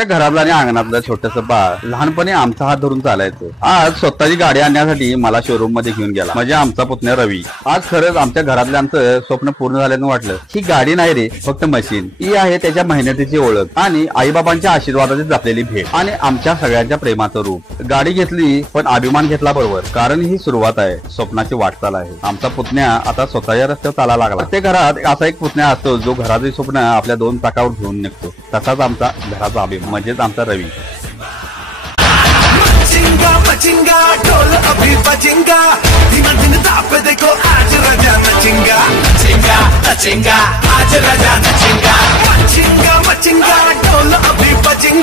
त्या घरातलं आणि अंगणातलं छोटंसं बाळ लहानपणी आमचा हात धरून चालायचं. आज स्वतःची गाडी आणण्यासाठी मला शोरूम मध्ये घेऊन गेला. म्हणजे आमचा पुतण्या रवी. आज खरंच आमच्या घरातल्यांचं स्वप्न पूर्ण झाल्यानं वाटलं. ही गाडी नाही रे, फक्त मशीन. ही आहे त्याच्या मेहनतीची ओळख आणि आईबाबांच्या आशीर्वादाची जपलेली भेट आणि आमच्या सगळ्यांच्या प्रेमाचं रूप. गाडी घेतली पण अभिमान घेतला बरोबर, कारण ही सुरुवात आहे, स्वप्नाची वाटचाल आहे. आमचा पुतण्या आता स्वतःच्या रस्त्यावर चालायला लागला. प्रत्येक घरात असा एक पुतण्या असतो जो घराचे स्वप्न आपल्या दोन चाकावर घेऊन निघतो. तसाच आमचा घराचा अभिमान म्हणजेच आमचा रवी. मचिंगा मचिंगा ढोल अभी बजेगा, धीमा दिन ताप देखो आज राजा नचेगा. मचिंगा नचेगा आज राजा नचेगा. मचिंगा मचिंगा ढोल अभी बजेगा.